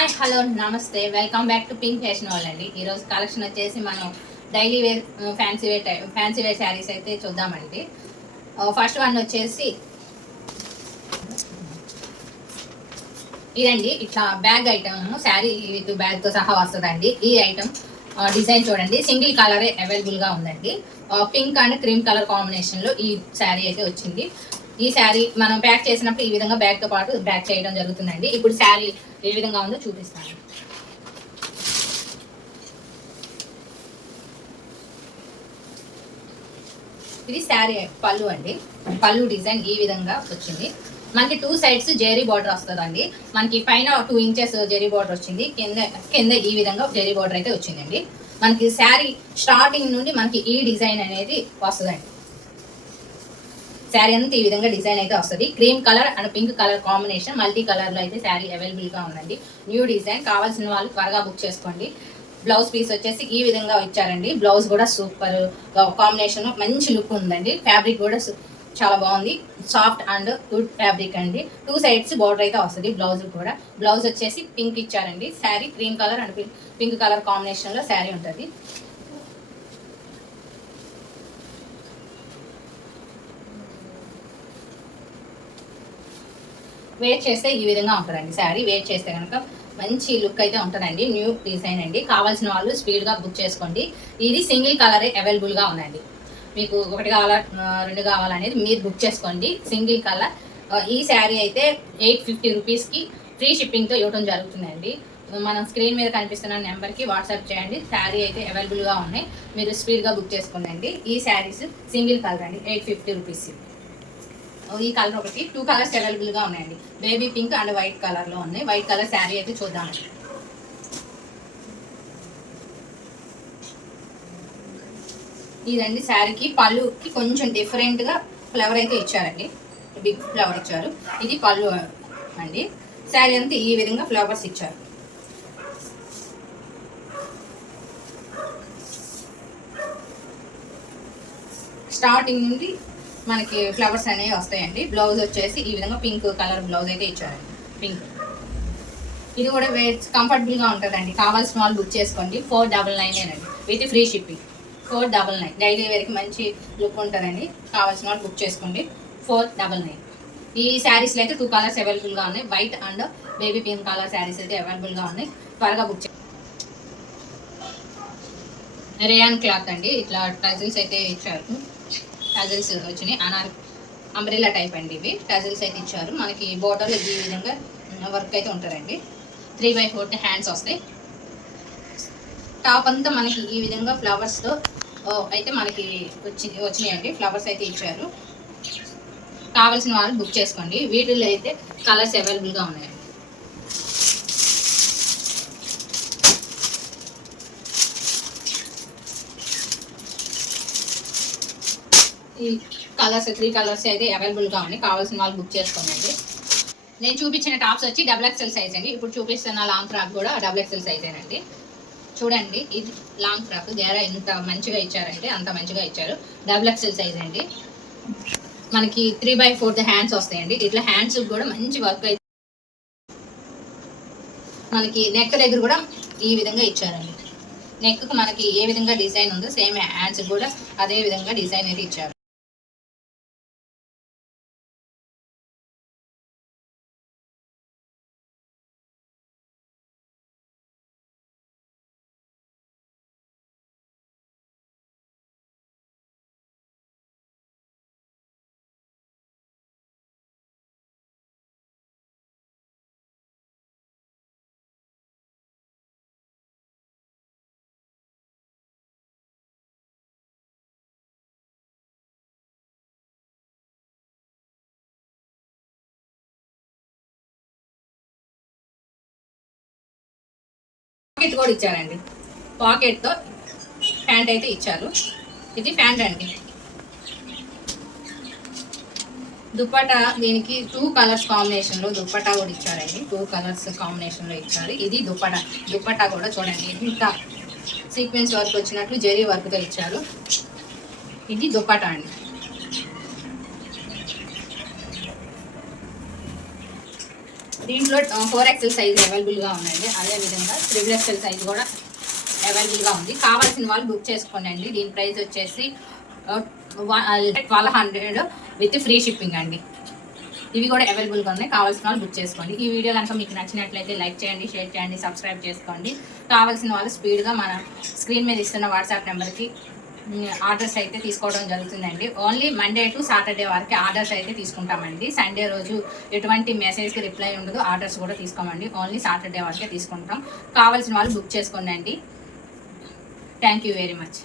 Hi hello నమస్తే welcome back to Pink Fashion Wall అండి. ఈరోజు కలెక్షన్ వచ్చేసి మనం daily wear fancy wear saris అయితే చూద్దామండి. ఫస్ట్ వన్ వచ్చేసి ఇదండి. ఇట్లా బ్యాగ్ ఐటమ్ శారీ విత్ బ్యాగ్తో సహా వస్తుందండి. ఈ ఐటమ్ డిజైన్ చూడండి, సింగిల్ కలరే అవైలబుల్గా ఉందండి. పింక్ అండ్ క్రీమ్ కలర్ కాంబినేషన్లో ఈ శారీ అయితే వచ్చింది. ఈ శారీ మనం ప్యాక్ చేసినప్పుడు ఈ విధంగా బ్యాగ్తో పాటు ప్యాక్ చేయడం జరుగుతుందండి. ఇప్పుడు శారీ ఏ విధంగా ఉందో చూపిస్తాను. ఇది శారీ పళ్ళు అండి. పళ్ళు డిజైన్ ఈ విధంగా వచ్చింది. మనకి 2 సైడ్స్ జెరీ బార్డర్ వస్తుందండి. మనకి పైన 2 ఇంచెస్ జెరీ బార్డర్ వచ్చింది, కింద ఈ విధంగా జెరీ బార్డర్ అయితే వచ్చిందండి. మనకి శారీ స్టార్టింగ్ నుండి మనకి ఈ డిజైన్ అనేది వస్తుందండి. శారీ అంతా ఈ విధంగా డిజైన్ అయితే వస్తుంది. Cream colour and pink colour combination, multi colour లో అయితే శారీ అవైలబుల్ గా ఉందండి. న్యూ డిజైన్, కావాల్సిన వాళ్ళు త్వరగా బుక్ చేసుకోండి. బ్లౌజ్ పీస్ వచ్చేసి ఈ విధంగా ఇచ్చారండి. బ్లౌజ్ కూడా సూపర్ కాంబినేషన్, మంచి లుక్ ఉందండి. ఫ్యాబ్రిక్ కూడా చాలా బాగుంది, సాఫ్ట్ అండ్ గుడ్ ఫ్యాబ్రిక్ అండి. 2 సైడ్స్ బార్డర్ అయితే వస్తుంది. బ్లౌజ్ కూడా, బ్లౌజ్ వచ్చేసి పింక్ ఇచ్చారండి. Sari cream colour and pink colour combination లో శారీ ఉంటుంది. వేర్ చేస్తే ఈ విధంగా ఉంటుందండి శారీ. వేర్ చేస్తే కనుక మంచి లుక్ అయితే ఉంటుందండి. న్యూ డిజైన్ అండి. కావాల్సిన వాళ్ళు స్పీడ్గా బుక్ చేసుకోండి. ఇది సింగిల్ కలరే అవైలబుల్గా ఉందండి. మీకు 1 కావాలా 2 కావాలనేది మీరు బుక్ చేసుకోండి. Single colour. ఈ శారీ అయితే 850 రూపీస్కి ఫ్రీ షిప్పింగ్తో ఇవ్వడం జరుగుతుందండి. మనం స్క్రీన్ మీద కనిపిస్తున్న నెంబర్కి వాట్సాప్ చేయండి. శారీ అయితే అవైలబుల్గా ఉన్నాయి, మీరు స్పీడ్గా బుక్ చేసుకోండి. ఈ శారీస్ సింగిల్ కలర్ అండి, 850 రూపీస్. ఈ కలర్ ఒకటి, 2 కలర్స్ అవైలబుల్గా ఉన్నాయండి. బేబీ పింక్ అండ్ వైట్ కలర్లో ఉన్నాయి. వైట్ కలర్ శారీ అయితే చూద్దామండి. ఇదండి శారీకి పళ్ళుకి కొంచెం డిఫరెంట్గా ఫ్లవర్ అయితే ఇచ్చారండి. బిగ్ ఫ్లవర్ ఇచ్చారు. ఇది పళ్ళు అండి. శారీ అంతా ఈ విధంగా ఫ్లవర్స్ ఇచ్చారు. స్టార్టింగ్ నుండి మనకి ఫ్లవర్స్ అనేవి వస్తాయండి. బ్లౌజ్ వచ్చేసి ఈ విధంగా పింక్ కలర్ బ్లౌజ్ అయితే ఇచ్చారండి. పింక్, ఇది కూడా కంఫర్టబుల్గా ఉంటుందండి. కావాల్సిన వాళ్ళు బుక్ చేసుకోండి. 499 అండి విత్ ఫ్రీ షిప్పింగ్. 499 డైలీ వేర్కి మంచి లుక్ ఉంటుందండి. కావాల్సిన వాళ్ళు బుక్ చేసుకోండి. 499. ఈ శారీస్లో అయితే 2 కలర్స్ అవైలబుల్గా ఉన్నాయి. White and baby pink colour saris అయితే అవైలబుల్గా ఉన్నాయి. త్వరగా బుక్ చేయండి. రేయాన్ క్లాత్ అండి. ఇట్లా టజిల్స్ అయితే ఇచ్చారు. టజిల్స్ వచ్చినాయి. అంబ్రెల్లా టైప్ అండి. ఇవి టజిల్స్ అయితే ఇచ్చారు. మనకి బోర్డర్లో ఈ విధంగా వర్క్ అయితే ఉంటుందండి. 3/4 హ్యాండ్స్ వస్తాయి. టాప్ అంతా మనకి ఈ విధంగా ఫ్లవర్స్తో అయితే మనకి వచ్చినాయండి. ఫ్లవర్స్ అయితే ఇచ్చారు. కావాల్సిన వాళ్ళు బుక్ చేసుకోండి. వీటిల్లో అయితే కలర్స్ అవైలబుల్గా ఉన్నాయండి. ఈ కలర్స్ 3 కలర్స్ అయితే అవైలబుల్గా ఉన్నాయి. కావాల్సిన వాళ్ళు బుక్ చేసుకోండి. నేను చూపించిన టాప్స్ వచ్చి XXL సైజ్ అండి. ఇప్పుడు చూపిస్తున్న లాంగ్ ఫ్రాక్ కూడా XXL సైజేనండి. చూడండి, ఇది లాంగ్ ఫ్రాక్ గేరా ఎంత మంచిగా ఇచ్చారంటే అంత మంచిగా ఇచ్చారు. XXL సైజ్ అండి. మనకి 3/4 హ్యాండ్స్ వస్తాయండి. ఇట్లా హ్యాండ్స్ కూడా మంచి వర్క్ అయితే మనకి నెక్ దగ్గర కూడా ఈ విధంగా ఇచ్చారండి. నెక్కి మనకి ఏ విధంగా డిజైన్ ఉందో సేమ్ హ్యాండ్స్ కూడా అదే విధంగా డిజైన్ అయితే ఇచ్చారు. పాకెట్ కూడా ఇచ్చారండి. పాకెట్తో ప్యాంట్ అయితే ఇచ్చారు. ఇది ప్యాంట్ అండి. దుప్పటా దీనికి 2 కలర్స్ కాంబినేషన్లో దుప్పటా కూడా ఇచ్చారండి. 2 కలర్స్ కాంబినేషన్లో ఇచ్చారు. ఇది దుప్పటా. దుప్పటా కూడా చూడండి ఇంత సీక్వెన్స్ వర్క్ వచ్చినట్లు జరీ వర్క్తో ఇచ్చారు. ఇది దుప్పటా అండి. దీంట్లో 4XL సైజ్ అవైలబుల్గా ఉందండి. అదేవిధంగా 3XL సైజ్ కూడా అవైలబుల్గా ఉంది. కావాల్సిన వాళ్ళు బుక్ చేసుకోండి. దీని ప్రైస్ వచ్చేసి 1200 విత్ ఫ్రీ షిప్పింగ్ అండి. ఇవి కూడా అవైలబుల్గా ఉన్నాయి. కావాల్సిన వాళ్ళు బుక్ చేసుకోండి. ఈ వీడియో కనుక మీకు నచ్చినట్లయితే లైక్ చేయండి, షేర్ చేయండి, సబ్స్క్రైబ్ చేసుకోండి. కావాల్సిన వాళ్ళు స్పీడ్గా మన స్క్రీన్ మీద ఇస్తున్న వాట్సాప్ నెంబర్కి ఆర్డర్స్ అయితే తీసుకోవడం జరుగుతుందండి. ఓన్లీ మండే టు సాటర్డే వరకు ఆర్డర్స్ అయితే తీసుకుంటామండి. సండే రోజు ఎటువంటి మెసేజ్కి రిప్లై ఉండదు, ఆర్డర్స్ కూడా తీసుకోమండి. ఓన్లీ సాటర్డే వరకే తీసుకుంటాం. కావాల్సిన వాళ్ళు బుక్ చేసుకోండి. Thank you very much.